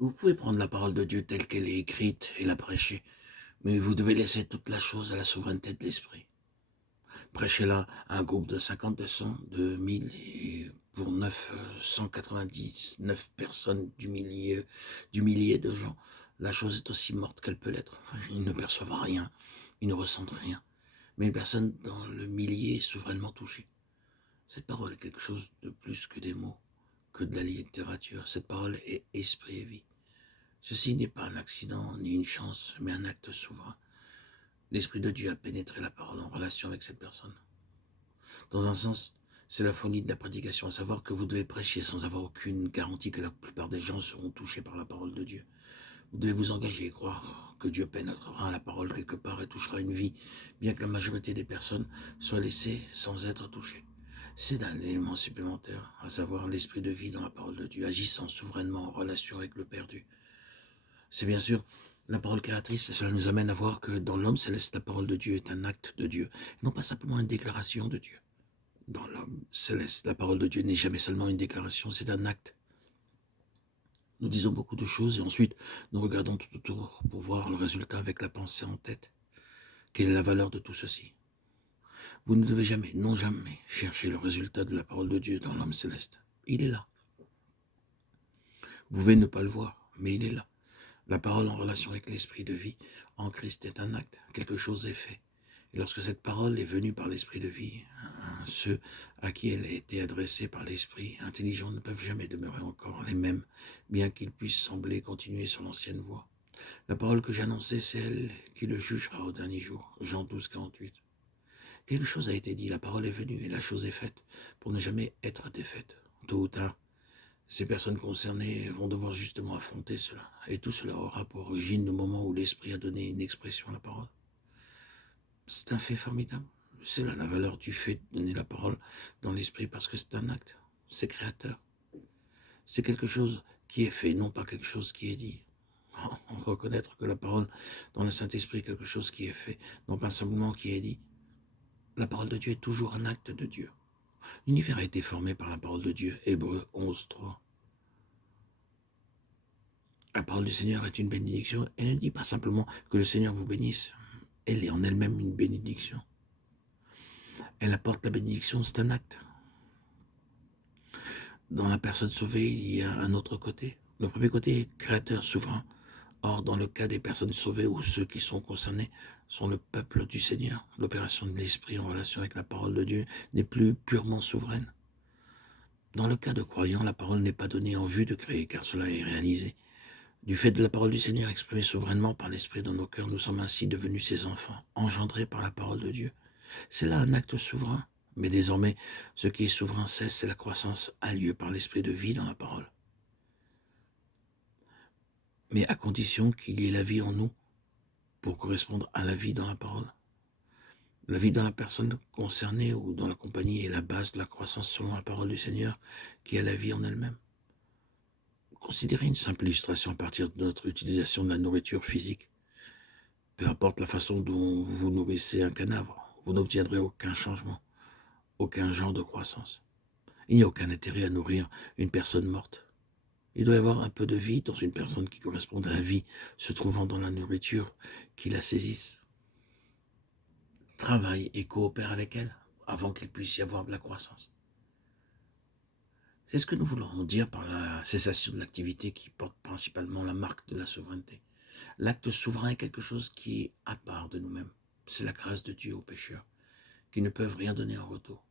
Vous pouvez prendre la parole de Dieu telle qu'elle est écrite et la prêcher, mais vous devez laisser toute la chose à la souveraineté de l'Esprit. Prêchez-la à un groupe de 50, de 100, de 1000, et pour 999 personnes du millier de gens. La chose est aussi morte qu'elle peut l'être. Ils ne perçoivent rien, ils ne ressentent rien. Mais une personne dans le millier est souverainement touchée. Cette parole est quelque chose de plus que des mots, que de la littérature. Cette parole est esprit et vie. Ceci n'est pas un accident ni une chance, mais un acte souverain. L'Esprit de Dieu a pénétré la parole en relation avec cette personne. Dans un sens, c'est la folie de la prédication, à savoir que vous devez prêcher sans avoir aucune garantie que la plupart des gens seront touchés par la parole de Dieu. Vous devez vous engager et croire que Dieu pénétrera la parole quelque part et touchera une vie, bien que la majorité des personnes soient laissées sans être touchées. C'est un élément supplémentaire, à savoir l'esprit de vie dans la parole de Dieu, agissant souverainement en relation avec le perdu. C'est bien sûr la parole créatrice, et cela nous amène à voir que dans l'homme céleste, la parole de Dieu est un acte de Dieu, et non pas simplement une déclaration de Dieu. Dans l'homme céleste, la parole de Dieu n'est jamais seulement une déclaration, c'est un acte. Nous disons beaucoup de choses et ensuite nous regardons tout autour pour voir le résultat avec la pensée en tête. Quelle est la valeur de tout ceci? Vous ne devez jamais, non jamais, chercher le résultat de la parole de Dieu dans l'homme céleste. Il est là. Vous pouvez ne pas le voir, mais il est là. La parole en relation avec l'esprit de vie en Christ est un acte, quelque chose est fait. Et lorsque cette parole est venue par l'esprit de vie, ceux à qui elle a été adressée par l'esprit intelligent ne peuvent jamais demeurer encore les mêmes, bien qu'ils puissent sembler continuer sur l'ancienne voie. La parole que j'annonçais, c'est elle qui le jugera au dernier jour. Jean 12, 48. Quelque chose a été dit, la parole est venue et la chose est faite, pour ne jamais être défaite. Tôt ou tard, ces personnes concernées vont devoir justement affronter cela. Et tout cela aura pour origine le moment où l'Esprit a donné une expression à la parole. C'est un fait formidable. C'est là la valeur du fait de donner la parole dans l'Esprit, parce que c'est un acte. C'est créateur. C'est quelque chose qui est fait, non pas quelque chose qui est dit. On va reconnaître que la parole dans le Saint-Esprit est quelque chose qui est fait, non pas simplement qui est dit. La parole de Dieu est toujours un acte de Dieu. L'univers a été formé par la parole de Dieu. Hébreux 11, 3. La parole du Seigneur est une bénédiction. Elle ne dit pas simplement que le Seigneur vous bénisse. Elle est en elle-même une bénédiction. Elle apporte la bénédiction, c'est un acte. Dans la personne sauvée, il y a un autre côté. Le premier côté est créateur, souverain. Or, dans le cas des personnes sauvées ou ceux qui sont concernés sont le peuple du Seigneur. L'opération de l'Esprit en relation avec la parole de Dieu n'est plus purement souveraine. Dans le cas de croyants, la parole n'est pas donnée en vue de créer, car cela est réalisé. Du fait de la parole du Seigneur exprimée souverainement par l'Esprit dans nos cœurs, nous sommes ainsi devenus ses enfants, engendrés par la parole de Dieu. C'est là un acte souverain. Mais désormais, ce qui est souverain cesse et la croissance a lieu par l'Esprit de vie dans la parole. Mais à condition qu'il y ait la vie en nous pour correspondre à la vie dans la parole. La vie dans la personne concernée ou dans la compagnie est la base de la croissance selon la parole du Seigneur, qui est la vie en elle-même. Considérez une simple illustration à partir de notre utilisation de la nourriture physique. Peu importe la façon dont vous nourrissez un cadavre, vous n'obtiendrez aucun changement, aucun genre de croissance. Il n'y a aucun intérêt à nourrir une personne morte. Il doit y avoir un peu de vie dans une personne qui corresponde à la vie se trouvant dans la nourriture qui la saisisse. Travaille et coopère avec elle avant qu'il puisse y avoir de la croissance. C'est ce que nous voulons dire par la cessation de l'activité qui porte principalement la marque de la souveraineté. L'acte souverain est quelque chose qui est à part de nous-mêmes. C'est la grâce de Dieu aux pécheurs, qui ne peuvent rien donner en retour.